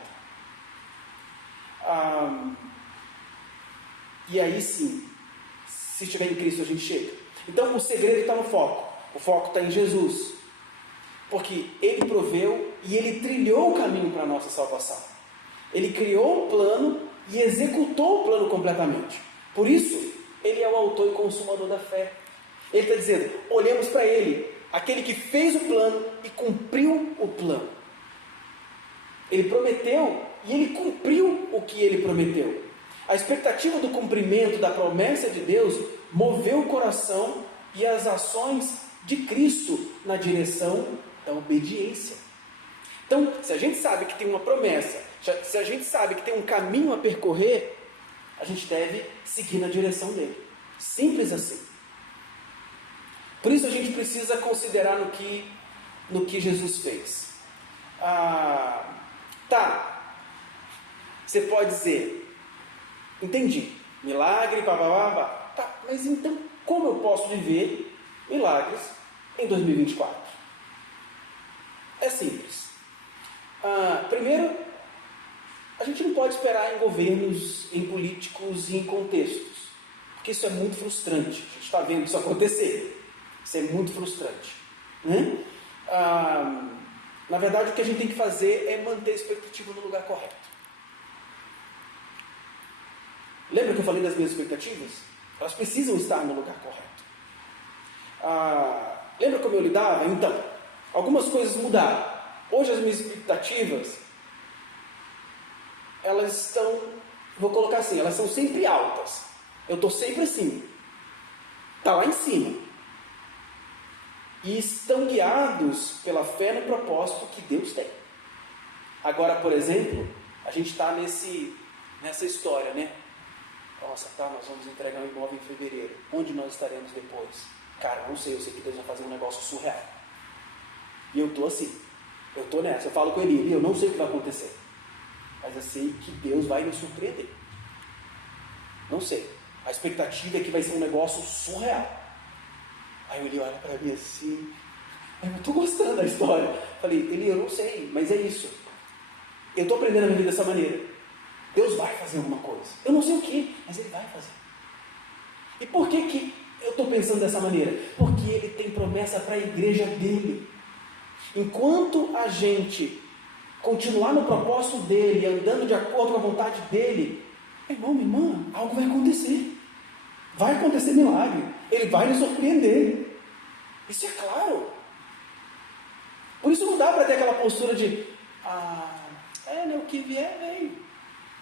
E aí sim, se estiver em Cristo a gente chega. Então o segredo está no foco. O foco está em Jesus. Porque Ele proveu e Ele trilhou o caminho para a nossa salvação. Ele criou o plano e executou o plano completamente. Por isso, Ele é o autor e consumador da fé. Ele está dizendo, olhemos para Ele, aquele que fez o plano e cumpriu o plano. Ele prometeu e Ele cumpriu o que Ele prometeu. A expectativa do cumprimento da promessa de Deus moveu o coração e as ações de Cristo na direção da obediência. Então, se a gente sabe que tem uma promessa, se a gente sabe que tem um caminho a percorrer, a gente deve seguir na direção dele. Simples assim. Por isso a gente precisa considerar no que Jesus fez. Você pode dizer, entendi, milagre, tá, mas então como eu posso viver milagres em 2024? É simples. Primeiro, a gente não pode esperar em governos, em políticos e em contextos, porque isso é muito frustrante. A gente está vendo isso acontecer. Isso é muito frustrante, né? Na verdade, o que a gente tem que fazer é manter a expectativa no lugar correto. Lembra que eu falei das minhas expectativas? Elas precisam estar no lugar correto. Lembra como eu lidava? Então, algumas coisas mudaram. Hoje as minhas expectativas, elas estão, vou colocar assim, elas são sempre altas. Eu estou sempre assim. Está lá em cima. E estão guiados pela fé no propósito que Deus tem. Agora, por exemplo, a gente está nessa história, né? Nossa, nós vamos entregar um imóvel em fevereiro. Onde nós estaremos depois? Cara, não sei, eu sei que Deus vai fazer um negócio surreal. E eu estou assim. Eu estou nessa. Eu falo com ele, eu não sei o que vai acontecer. Mas eu sei que Deus vai me surpreender. Não sei. A expectativa é que vai ser um negócio surreal. Aí ele olha para mim assim, eu estou gostando da história. Falei, Eli, eu não sei, mas é isso. Eu estou aprendendo a viver dessa maneira. Deus vai fazer alguma coisa. Eu não sei o que, mas Ele vai fazer. E por que eu estou pensando dessa maneira? Porque Ele tem promessa para a igreja dele. Enquanto a gente continuar no propósito dele, andando de acordo com a vontade dele, meu irmão, minha irmã, algo vai acontecer. Vai acontecer milagre. Ele vai nos surpreender. Isso é claro. Por isso não dá para ter aquela postura de o que vier, vem.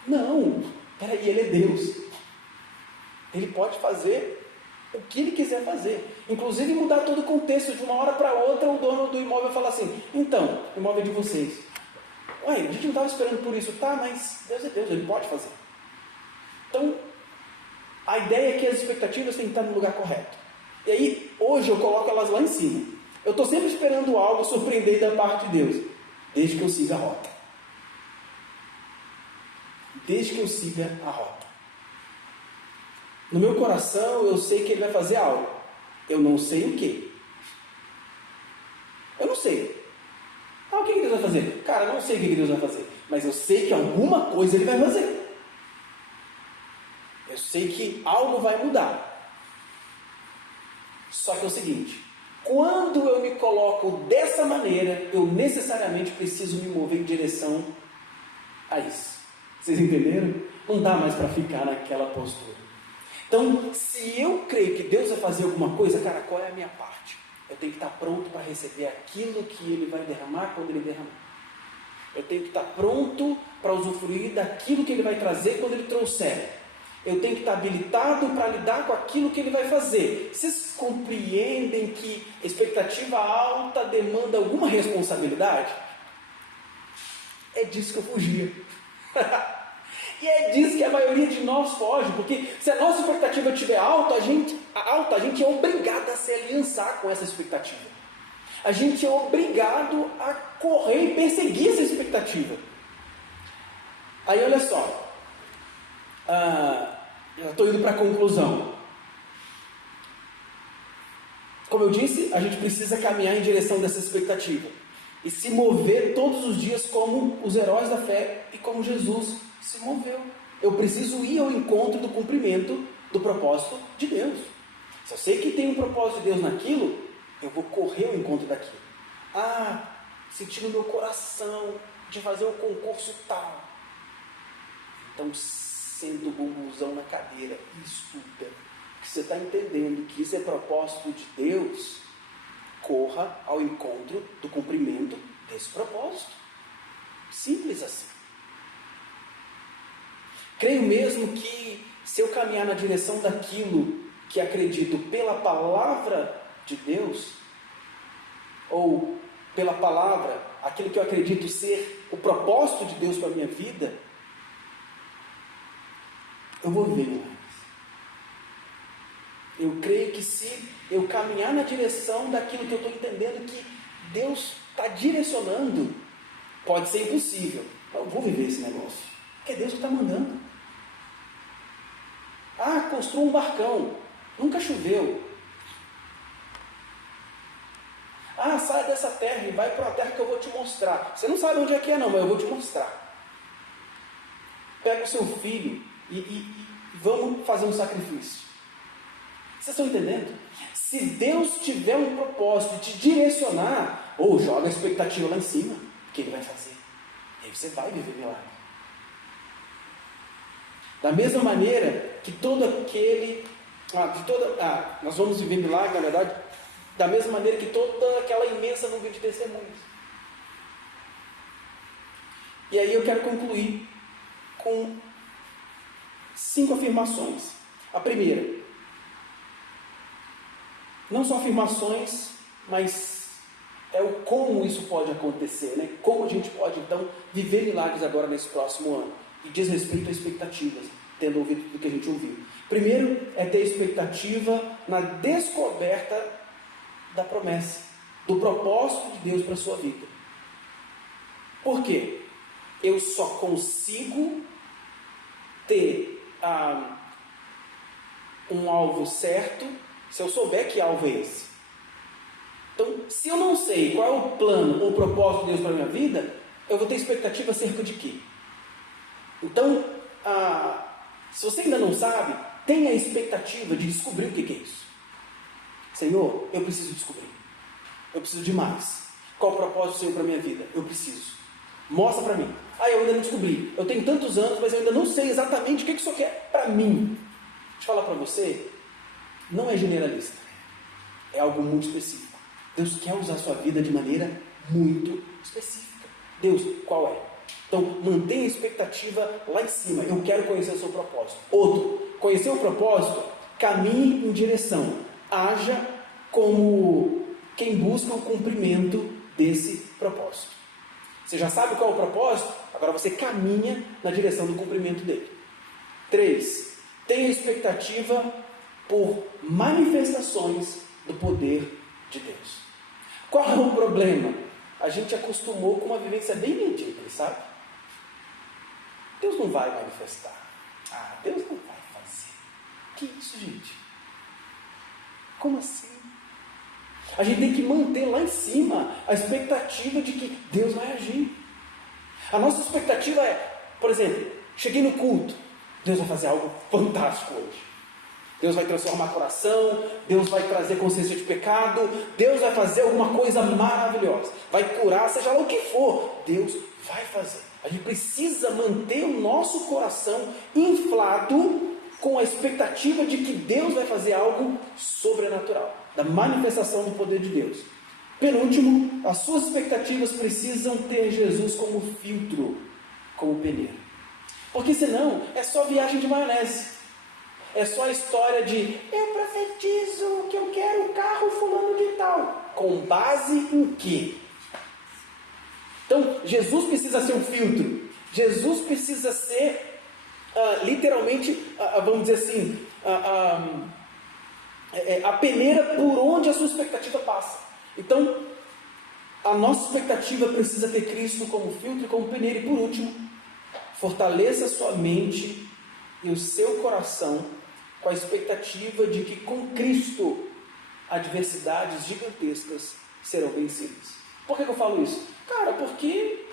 Não, peraí, Ele é Deus. Ele pode fazer o que Ele quiser fazer. Inclusive mudar todo o contexto. De uma hora para outra, o dono do imóvel fala assim, então, o imóvel é de vocês. Ué, a gente não estava esperando por isso. Tá, mas Deus é Deus, Ele pode fazer. Então, a ideia é que as expectativas têm que estar no lugar correto. E aí, hoje eu coloco elas lá em cima. Eu estou sempre esperando algo surpreendente da parte de Deus, desde que eu siga a rota. Desde que eu siga a rota. No meu coração, eu sei que Ele vai fazer algo. Eu não sei o que. Eu não sei. O que Deus vai fazer? Cara, eu não sei o que Deus vai fazer. Mas eu sei que alguma coisa Ele vai fazer. Eu sei que algo vai mudar. Só que é o seguinte, quando eu me coloco dessa maneira, eu necessariamente preciso me mover em direção a isso. Vocês entenderam? Não dá mais para ficar naquela postura. Então, se eu creio que Deus vai fazer alguma coisa, cara, qual é a minha parte? Eu tenho que estar pronto para receber aquilo que Ele vai derramar quando Ele derramar. Eu tenho que estar pronto para usufruir daquilo que Ele vai trazer quando Ele trouxer. Eu tenho que estar habilitado para lidar com aquilo que Ele vai fazer. Vocês compreendem que expectativa alta demanda alguma responsabilidade? É disso que eu fugia. E é disso que a maioria de nós foge, porque se a nossa expectativa estiver alta, a gente é obrigado a se aliançar com essa expectativa. A gente é obrigado a correr e perseguir essa expectativa. Aí olha só, já estou indo para a conclusão. Como eu disse, a gente precisa caminhar em direção dessa expectativa e se mover todos os dias como os heróis da fé e como Jesus se moveu. Eu preciso ir ao encontro do cumprimento do propósito de Deus. Se eu sei que tem um propósito de Deus naquilo, eu vou correr ao encontro daquilo. Senti no meu coração de fazer um concurso tal. Então, senta o bumbuzão na cadeira e estuda. Porque você está entendendo que isso é propósito de Deus. Corra ao encontro do cumprimento desse propósito. Simples assim. Creio mesmo que se eu caminhar na direção daquilo que acredito pela palavra de Deus, ou pela palavra, aquilo que eu acredito ser o propósito de Deus para a minha vida, eu vou viver milagres. Eu creio que se eu caminhar na direção daquilo que eu estou entendendo que Deus está direcionando, pode ser impossível, mas eu vou viver esse negócio, porque é Deus que está mandando. Construa um barcão, nunca choveu. Sai dessa terra e vai para uma terra que eu vou te mostrar. Você não sabe onde é que é não, mas eu vou te mostrar. Pega o seu filho e vamos fazer um sacrifício. Vocês estão entendendo? Se Deus tiver um propósito de te direcionar, joga a expectativa lá em cima, que Ele vai fazer. E aí você vai viver milagre. Da mesma maneira que todo aquele... nós vamos viver milagre, na verdade, da mesma maneira que toda aquela imensa nuvem de testemunhos. E aí eu quero concluir com 5 afirmações. A primeira, não são afirmações, mas é o como isso pode acontecer, né? Como a gente pode então viver milagres agora nesse próximo ano. E diz respeito a expectativas, tendo ouvido tudo que a gente ouviu. Primeiro é ter expectativa na descoberta da promessa, do propósito de Deus para a sua vida. Por quê? Eu só consigo ter um alvo certo se eu souber que alvo é esse. Então, se eu não sei qual é o plano ou o propósito de Deus para a minha vida, eu vou ter expectativa acerca de quê? Então, se você ainda não sabe, tenha a expectativa de descobrir o que é isso. Senhor, eu preciso descobrir. Eu preciso de mais. Qual o propósito do Senhor para a minha vida? Eu preciso. Mostra para mim. Eu ainda não descobri. Eu tenho tantos anos, mas eu ainda não sei exatamente o que o Senhor quer para mim. Deixa eu falar para você, não é generalista. É algo muito específico. Deus quer usar a sua vida de maneira muito específica. Deus, qual é? Então, mantenha a expectativa lá em cima. Eu quero conhecer o seu propósito. Outro, conhecer o propósito, caminhe em direção. Haja como quem busca o cumprimento desse propósito. Você já sabe qual é o propósito? Agora você caminha na direção do cumprimento dele. 3. Tenha expectativa por manifestações do poder de Deus. Qual é o problema? A gente acostumou com uma vivência bem medíocre, sabe? Deus não vai manifestar. Deus não vai fazer. Que isso, gente? Como assim? A gente tem que manter lá em cima a expectativa de que Deus vai agir. A nossa expectativa é, por exemplo, cheguei no culto, Deus vai fazer algo fantástico hoje. Deus vai transformar o coração, Deus vai trazer consciência de pecado, Deus vai fazer alguma coisa maravilhosa, vai curar, seja lá o que for, Deus vai fazer. A gente precisa manter o nosso coração inflado com a expectativa de que Deus vai fazer algo sobrenatural. da manifestação do poder de Deus. Penúltimo, as suas expectativas precisam ter Jesus como filtro, como peneira. Porque senão é só viagem de maionese. É só a história de eu profetizo que eu quero o carro fulano de tal. Com base em quê? Então, Jesus precisa ser um filtro. Jesus precisa ser, literalmente, vamos dizer assim, a peneira por onde a sua expectativa passa. Então, a nossa expectativa precisa ter Cristo como filtro e como peneira. E por último, fortaleça a sua mente e o seu coração com a expectativa de que com Cristo adversidades gigantescas serão vencidas. Por que eu falo isso? Cara, porque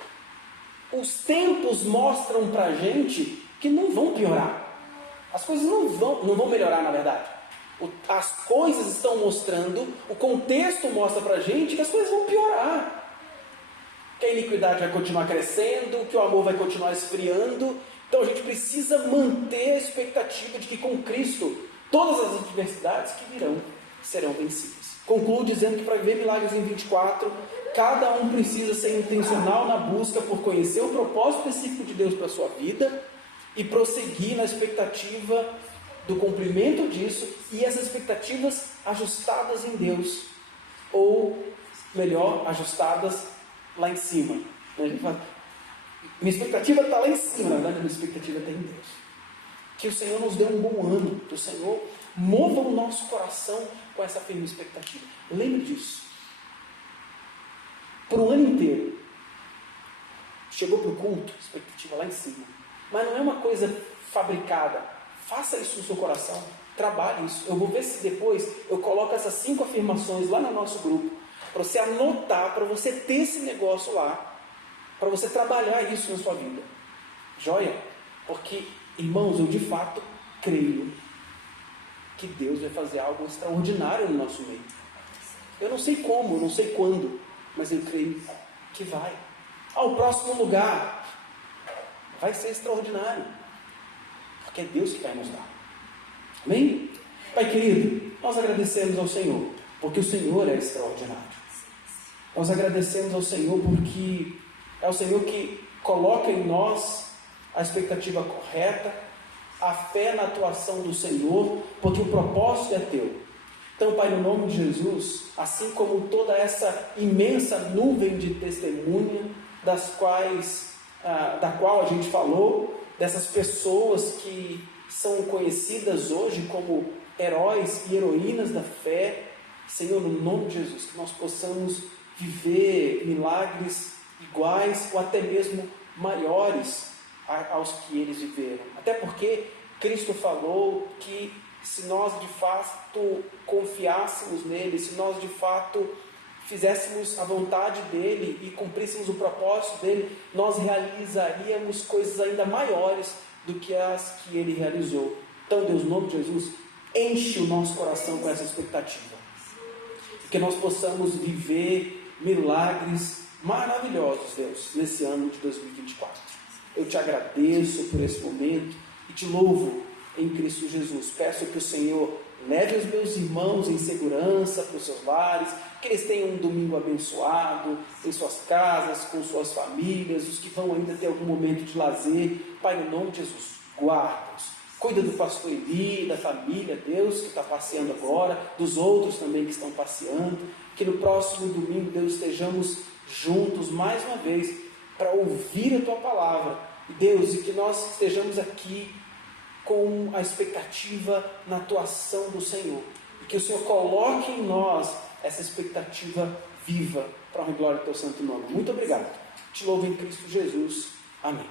os tempos mostram pra gente que não vão piorar. As coisas não vão melhorar, na verdade. As coisas estão mostrando, o contexto mostra pra gente que as coisas vão piorar. Que a iniquidade vai continuar crescendo, que o amor vai continuar esfriando. Então a gente precisa manter a expectativa de que com Cristo todas as adversidades que virão serão vencidas. Concluo dizendo que para viver milagres em 24, cada um precisa ser intencional na busca por conhecer o propósito específico de Deus para a sua vida e prosseguir na expectativa do cumprimento disso e essas expectativas ajustadas em Deus, ou melhor, ajustadas lá em cima. A gente fala, minha expectativa está lá em cima, na verdade minha expectativa está em Deus. Que o Senhor nos dê um bom ano, que o Senhor mova o nosso coração com essa firme expectativa. Lembre disso. Por um ano inteiro, chegou para o culto, expectativa lá em cima. Mas não é uma coisa fabricada. Faça isso no seu coração, trabalhe isso. Eu vou ver se depois eu coloco essas 5 afirmações lá no nosso grupo, para você anotar, para você ter esse negócio lá, para você trabalhar isso na sua vida. Joia? Porque, irmãos, eu de fato creio que Deus vai fazer algo extraordinário no nosso meio. Eu não sei como, eu não sei quando, mas eu creio que vai. O próximo lugar vai ser extraordinário, porque é Deus que vai nos dar. Amém? Pai querido, nós agradecemos ao Senhor, porque o Senhor é extraordinário. Nós agradecemos ao Senhor porque é o Senhor que coloca em nós a expectativa correta, a fé na atuação do Senhor, porque o propósito é teu. Então, Pai, no nome de Jesus, assim como toda essa imensa nuvem de testemunha, da qual a gente falou, dessas pessoas que são conhecidas hoje como heróis e heroínas da fé, Senhor, no nome de Jesus, que nós possamos viver milagres iguais ou até mesmo maiores aos que eles viveram. Até porque Cristo falou que se nós de fato confiássemos nele, se nós de fato fizéssemos a vontade dele e cumpríssemos o propósito dele, nós realizaríamos coisas ainda maiores do que as que ele realizou. Então, Deus, no nome de Jesus, enche o nosso coração com essa expectativa, que nós possamos viver milagres maravilhosos, Deus, nesse ano de 2024. Eu te agradeço por esse momento e te louvo em Cristo Jesus. Peço que o Senhor leve os meus irmãos em segurança para os seus lares, que eles tenham um domingo abençoado em suas casas, com suas famílias, os que vão ainda ter algum momento de lazer. Pai, no nome de Jesus, guarda-os. Cuida do pastor Eli, da família, Deus, que está passeando agora, dos outros também que estão passeando. Que no próximo domingo, Deus, estejamos juntos mais uma vez para ouvir a Tua palavra. Deus, e que nós estejamos aqui com a expectativa na atuação do Senhor. E que o Senhor coloque em nós essa expectativa viva para a glória do Teu santo nome. Muito obrigado. Te louvo em Cristo Jesus. Amém.